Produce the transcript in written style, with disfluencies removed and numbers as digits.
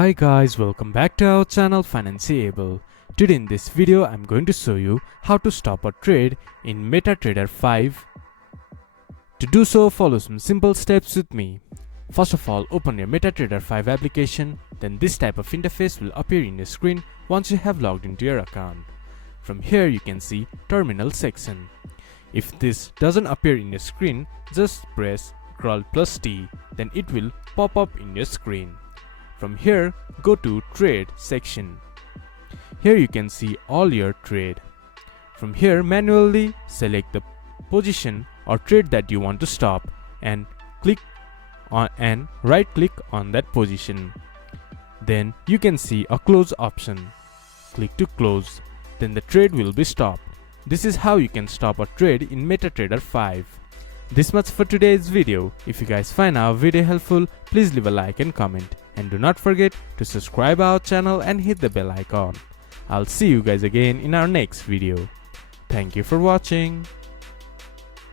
Hi guys, welcome back to our channel Financeable. Today in this video I'm going to show you how to stop a trade in MetaTrader 5. To do so, follow some simple steps with me. First of all, open your MetaTrader 5 application, then this type of interface will appear in your screen once you have logged into your account. From here you can see Terminal section. If this doesn't appear in your screen, just press Ctrl+T, then it will pop up in your screen. From here, go to Trade section. Here you can see all your trade. From here, manually select the position or trade that you want to stop and right click on that position. Then you can see a close option. Click to close. Then the trade will be stopped. This is how you can stop a trade in MetaTrader 5. This much for today's video. If you guys find our video helpful, please leave a like and comment. And do not forget to subscribe our channel and hit the bell icon. I'll see you guys again in our next video. Thank you for watching.